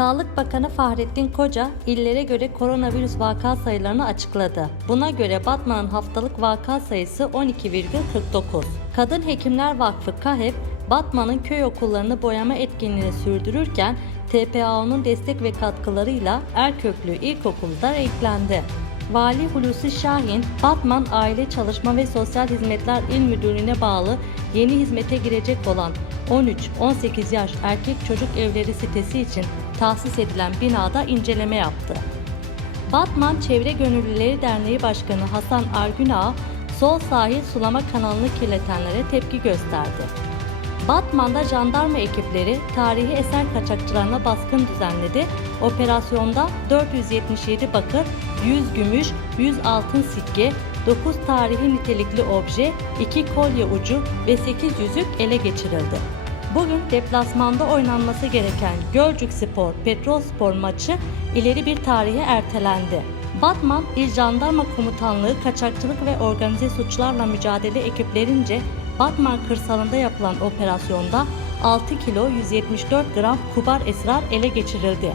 Sağlık Bakanı Fahrettin Koca, illere göre koronavirüs vaka sayılarını açıkladı. Buna göre Batman'ın haftalık vaka sayısı 12,49. Kadın Hekimler Vakfı KAHEP, Batman'ın köy okullarını boyama etkinliğini sürdürürken TPAO'nun destek ve katkılarıyla Erköklü İlkokulu da eklendi. Vali Hulusi Şahin, Batman Aile Çalışma ve Sosyal Hizmetler İl Müdürlüğü'ne bağlı yeni hizmete girecek olan 13-18 yaş erkek çocuk evleri sitesi için tahsis edilen binada inceleme yaptı. Batman Çevre Gönüllüleri Derneği Başkanı Hasan Argünağ, sol sahil sulama kanalını kirletenlere tepki gösterdi. Batman'da jandarma ekipleri tarihi eser kaçakçılarına baskın düzenledi. Operasyonda 477 bakır, 100 gümüş, 100 altın sikke, 9 tarihi nitelikli obje, 2 kolye ucu ve 8 yüzük ele geçirildi. Bugün deplasmanda oynanması gereken Gölcük Spor Petrol Spor maçı ileri bir tarihe ertelendi. Batman İl Jandarma Komutanlığı Kaçakçılık ve Organize Suçlarla Mücadele ekiplerince Batman kırsalında yapılan operasyonda 6 kilo 174 gram kubar esrar ele geçirildi.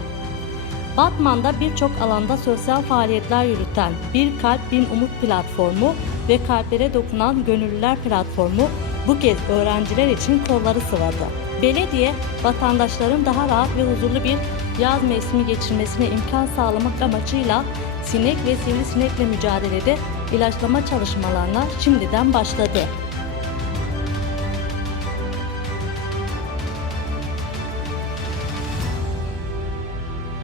Batman'da birçok alanda sosyal faaliyetler yürüten Bir Kalp Bin Umut platformu ve kalplere dokunan Gönüllüler platformu bu kez öğrenciler için kolları sıvadı. Belediye, vatandaşların daha rahat ve huzurlu bir yaz mevsimi geçirmesine imkan sağlamak amacıyla sinek ve sivrisinekle mücadelede ilaçlama çalışmalarına şimdiden başladı.